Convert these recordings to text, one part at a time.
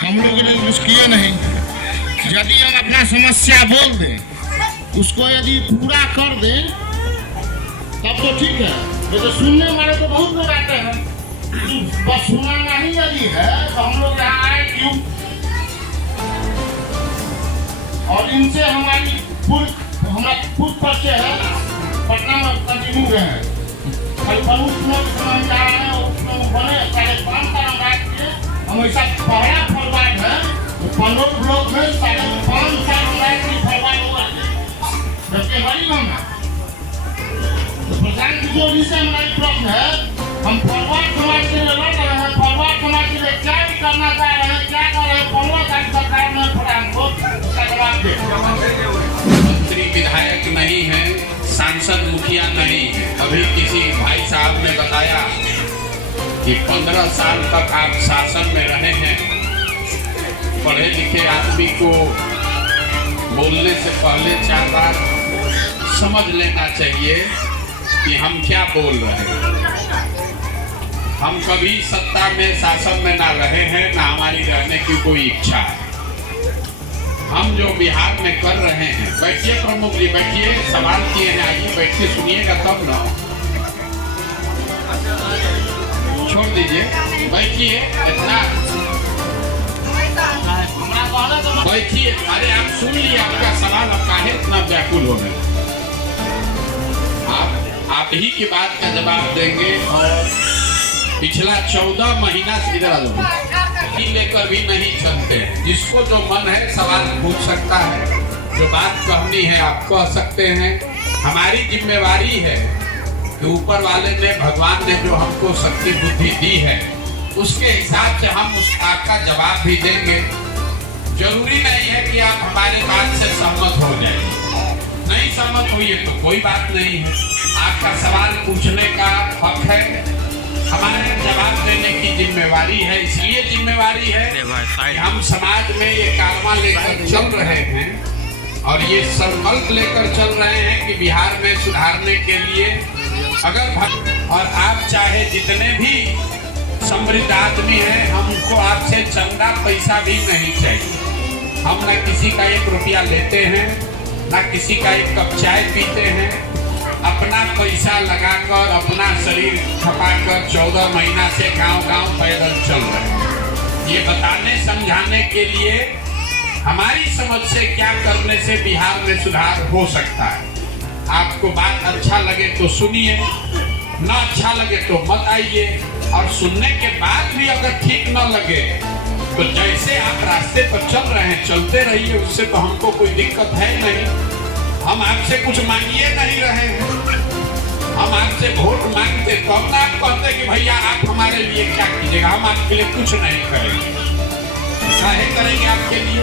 हम लोग ने कुछ किए नहीं। यदि हम अपना समस्या बोल दें, उसको यदि पूरा कर दें तब तो ठीक है। तो सुनने वाले तो बहुत लोग आते हैं, बस सुनाना ही यदि है तो हम लोग यहाँ आए क्यों? और इनसे हमारा पूर्व परिचय है, पटना में कंटिन्यू गए हैं। हम जा रहे हैं, उसमें बने 5.5 साल रात के हम ऐसा पहला फरवार्ड है तो 15 ब्लॉक में 5.5 साल रात की फरवार्ड हुआ है। गरीब हम तो प्रधान जी से हमारा प्रश्न है, हम फरवार्ड समाज के लिए लड़ रहे हैं, फरवार्ड समाज के लिए क्या करना चाह रहे हैं, क्या कर रहे हैं? 15 साल सरकार में प्रधान को उसका जवाब दे। मंत्री विधायक नहीं है, सांसद मुखिया नहीं है। अभी किसी भाई साहब ने बताया कि 15 साल तक आप शासन में रहे हैं। पढ़े लिखे आदमी को बोलने से पहले 4 बार समझ लेना चाहिए कि हम क्या बोल रहे हैं। हम कभी सत्ता में शासन में ना रहे हैं, ना हमारी रहने की कोई इच्छा है। हम जो बिहार में कर रहे हैं, बैठिए प्रमुख जी, बैठिए, सवाल किए हैं, आइए बैठिए, सुनिएगा तब ना, छोड़ दीजिए, बैठिए, इतना बैठिए। अरे आप सुन लिए आपका सवाल, अब काहे इतना व्याकुल हो रहे? आप ही की बात का जवाब देंगे। और पिछला 14 महीना से इधर आ जाओ, लेकर भी नहीं चलते। जिसको जो मन है सवाल पूछ सकता है, जो बात कहनी है आप कह सकते हैं। हमारी जिम्मेवारी है कि ऊपर वाले ने, भगवान ने जो हमको शक्ति बुद्धि दी है, उसके हिसाब से हम उस आपका जवाब भी देंगे। जरूरी नहीं है कि आप हमारे बात से सहमत हो जाए। नहीं सहमत हुई तो कोई बात नहीं है, आपका सवाल पूछने का हक है, हमारे जवाब देने की जिम्मेवारी है। इसलिए जिम्मेवारी है कि हम समाज में ये कारवां लेकर चल रहे हैं और ये संकल्प लेकर चल रहे हैं कि बिहार में सुधारने के लिए अगर और आप चाहे जितने भी समृद्ध आदमी हैं, हमको आपसे चंदा पैसा भी नहीं चाहिए। हम न किसी का 1 रुपया लेते हैं, न किसी का 1 कप चाय पीते हैं। अपना पैसा लगाकर, अपना शरीर खपाकर 14 महीना से गांव-गांव पैदल चल रहे हैं। ये बताने समझाने के लिए हमारी समझ से क्या करने से बिहार में सुधार हो सकता है। आपको बात अच्छा लगे तो सुनिए, ना अच्छा लगे तो मत आइए। और सुनने के बाद भी अगर ठीक न लगे तो जैसे आप रास्ते पर चल रहे हैं चलते रहिए, उससे तो हमको कोई दिक्कत है नहीं। हम आपसे कुछ मांगिए नहीं रहे हैं, हम आपसे वोट मांगते तो हम आप कहते कि भैया आप हमारे लिए क्या कीजिएगा। हम आपके लिए कुछ नहीं करेंगे। काहे करेंगे आपके लिए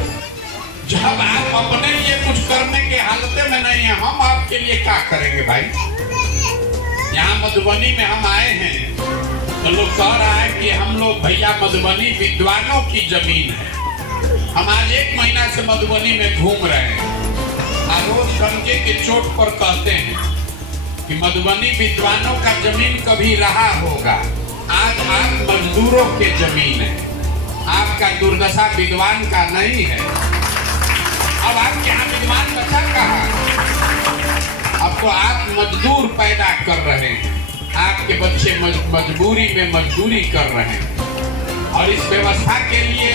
जब आप अपने लिए कुछ करने के हालत में नहीं है? हम आपके लिए क्या करेंगे भाई? यहाँ मधुबनी में हम आए हैं तो लोग कह रहा है कि हम लोग, भैया मधुबनी विद्वानों की जमीन है। हम आज 1 महीना से मधुबनी में घूम रहे हैं। रोज डंके के चोट पर कहते हैं कि मधुबनी विद्वानों का जमीन कभी रहा होगा। आज आप मजदूरों के जमीन है। आपका दुर्दशा विद्वान का नहीं है। अब आपके यहाँ विद्वान बचा कहाँ? अब तो आप मजदूर पैदा कर रहे हैं। आपके बच्चे मजबूरी में मजदूरी कर रहे हैं। और इस व्यवस्था के लिए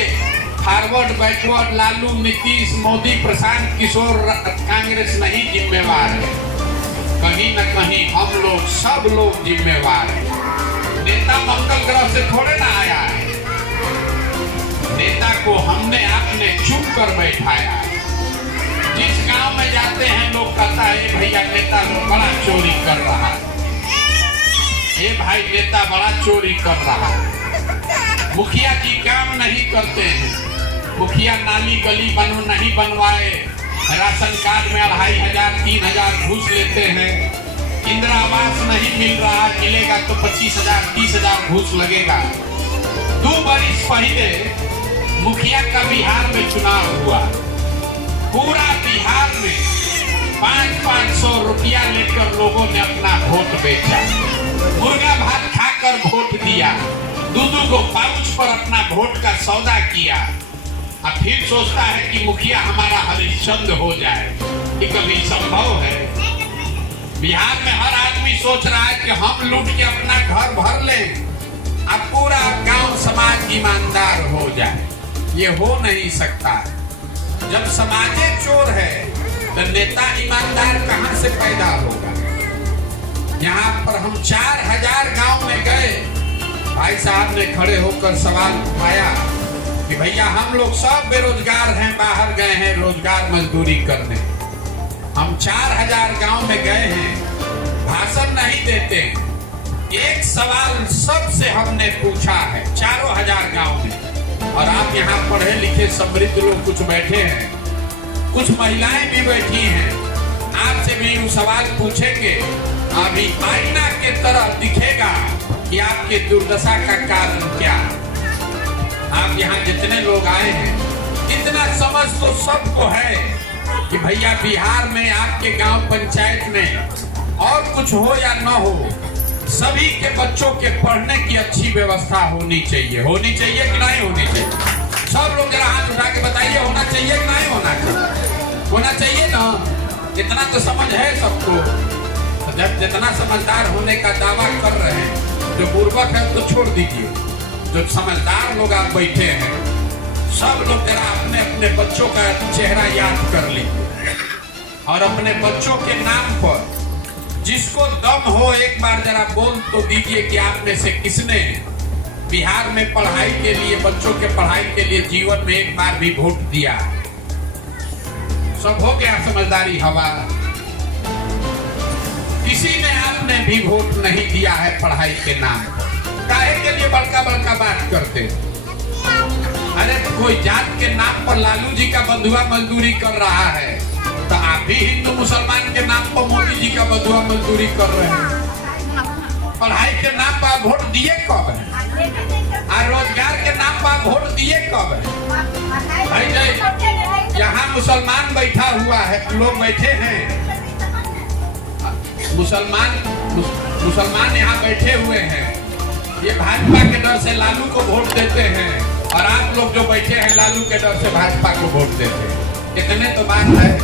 फॉरवर्ड बैकवर्ड, लालू, नीतीश, मोदी, प्रशांत किशोर, कांग्रेस नहीं जिम्मेवार है। कहीं न कहीं हम लोग, सब लोग जिम्मेवार हैं। नेता मंगल ग्रह से थोड़े ना आया है। नेता को हमने आपने चुन कर बैठाया है। जिस गांव में जाते हैं लोग कहता है भैया नेता बड़ा चोरी कर रहा है, ये भाई नेता बड़ा चोरी कर रहा है। मुखिया जी काम नहीं करते हैं, मुखिया नाली गली नहीं बनवाए, राशन कार्ड में 2500 3000 घूस लेते हैं। इंदिरा आवास नहीं मिल रहा, मिलेगा तो 25,000 30,000 घूस लगेगा। 2 बरिस पहले मुखिया का बिहार में चुनाव हुआ। पूरा बिहार में 500 रुपया लेकर लोगों ने अपना वोट बेचा। मुर्गा भात खाकर वोट दिया। 2 को पाउच पर अपना वोट का सौदा किया। और फिर सोचता है कि मुखिया हमारा हरिश्चंद्र हो जाए। ये कभी संभव है? बिहार में हर आदमी सोच रहा है कि हम लूट के अपना घर भर लें, अब पूरा गांव समाज ईमानदार हो जाए। ये हो नहीं सकता। जब समाजे चोर है तो नेता ईमानदार कहां से पैदा होगा? यहाँ पर हम 4000 गांव में गए, भाई साहब ने खड़े होकर सवाल उठाया कि भैया हम लोग सब बेरोजगार हैं, बाहर गए हैं रोजगार मजदूरी करने। हम 4000 गांव में गए हैं, भाषण नहीं देते। एक सवाल सबसे हमने पूछा है 4000 गांव में। और आप यहाँ पढ़े लिखे समृद्ध लोग कुछ बैठे हैं, कुछ महिलाएं भी बैठी हैं, आपसे भी वो सवाल पूछेंगे, अभी आईना के तरह दिखेगा कि आपके दुर्दशा का कारण क्या है। आप यहाँ जितने लोग आए हैं, इतना समझ तो सबको है कि भैया बिहार में आपके गांव पंचायत में और कुछ हो या न हो, सभी के बच्चों के पढ़ने की अच्छी व्यवस्था होनी चाहिए। होनी चाहिए कि नहीं होनी चाहिए? सब लोग जरा हाथ उठा के बताइए, होना चाहिए कि नहीं होना चाहिए? होना चाहिए ना। इतना तो समझ है सबको। जब जितना समझदार होने का दावा कर रहे हैं, जो बुर्बक है तो छोड़ दीजिए। जो समझदार लोग आप बैठे हैं, सब लोग जरा अपने अपने बच्चों का चेहरा याद कर लीजिए और अपने बच्चों के नाम पर जिसको दम हो एक बार जरा बोल तो दीजिए कि आप में से किसने बिहार में पढ़ाई के लिए, बच्चों के पढ़ाई के लिए जीवन में एक बार भी वोट दिया। सब हो गया समझदारी हवा। किसी ने आपने भी वोट नहीं दिया है पढ़ाई के नाम पर। काहे के लिए बड़का बड़का बात करते? अरे कोई जात के नाम पर लालू जी का बंधुआ मजदूरी कर रहा है, तो आप भी हिंदू मुसलमान के नाम पर मोदी जी का बंधुआ मजदूरी कर रहे हैं। पढ़ाई के नाम पर वोट दिए कब है? और रोजगार के नाम पर वोट दिए कब है? भाई यहाँ मुसलमान बैठा हुआ है, लोग बैठे हैं, मुसलमान यहाँ बैठे हुए हैं। ये भाजपा के डर से लालू को वोट देते हैं और आप लोग जो बैठे हैं लालू के डर से भाजपा को वोट देते हैं। इतने तो बात है।